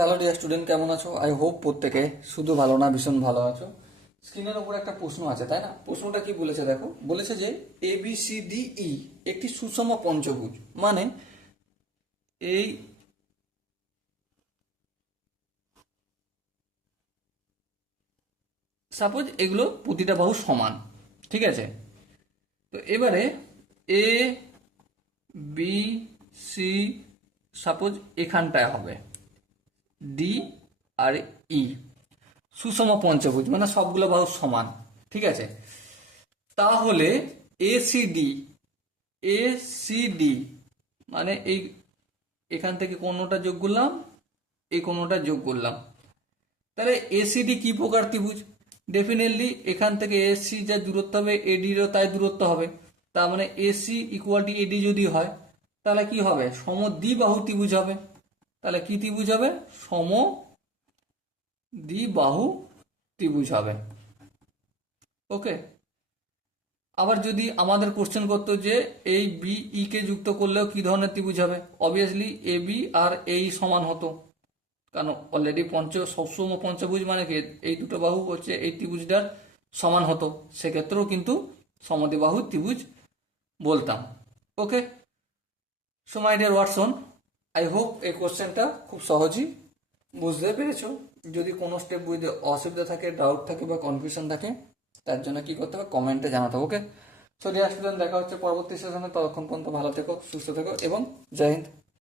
Hello dear student, কেমন আছো? I hope প্রত্যেকে শুধু ভালো না, ভীষণ ভালো আছো। স্ক্রিনের ওপর একটা প্রশ্ন আছে, তাই না? প্রশ্নটা কি বলেছে দেখো, বলেছে যে A B C D E একটি সুষম পঞ্চভুজ। মানে এই সাপোজ এগুলো প্রতিটা বাহু সমান, ঠিক আছে? তো এবারে এ বি সি সাপোজ এখানটায় হবে ডি আর ই, সুষম পঞ্চভুজ মানে সবগুলো বাহু সমান, ঠিক আছে? তাহলে এসিডি এসিডি মানে এই এখান থেকে কোণটা যোগ করলাম, এই কোণটা যোগ করলাম, তাহলে এসিডি কি প্রকার ত্রিভুজ? ডেফিনেটলি এখান থেকে এসি যা দূরত্ব হবে এডিরও তাই দূরত্ব হবে। তার মানে এসি ইকুয়াল টু এডি যদি হয়, তাহলে কি হবে? সমদ্বিবাহু ত্রিভুজ হবে। তাহলে কি ত্রিভুজ হবে? সমদ্বিবাহু ত্রিভুজ হবে। ওকে। আবার যদি আমাদের কোশ্চেন করতো যে এই বি ই কে যুক্ত করলেও কি ধরনের ত্রিভুজ হবে, অবভিয়াসলি এ বি আর এই সমান হতো, কারণ অলরেডি সবসম পঞ্চভুজ মানে কি এই দুটো বাহু হচ্ছে এই ত্রিভুজটার সমান হতো, সেক্ষেত্রেও কিন্তু সমদ্বিবাহু ত্রিভুজ বলতাম। Okay, so my dear Watson, I hope এই কোশ্চেনটা খুব সহজই বুঝতে পেরেছো। যদি কোনো স্টেপ বুঝতে অসুবিধা থাকে, ডাউট থাকে বা কনফিউশন থাকে, তার জন্য কি করতে হবে? কমেন্টে জানাতে হবে। ওকে, সো ডিয়ার স্টুডেন্ট, দেখা হচ্ছে পরবর্তী সেশনে। ততক্ষণ পর্যন্ত ভালো থেকো, সুস্থ থেকো এবং জয় হিন্দ।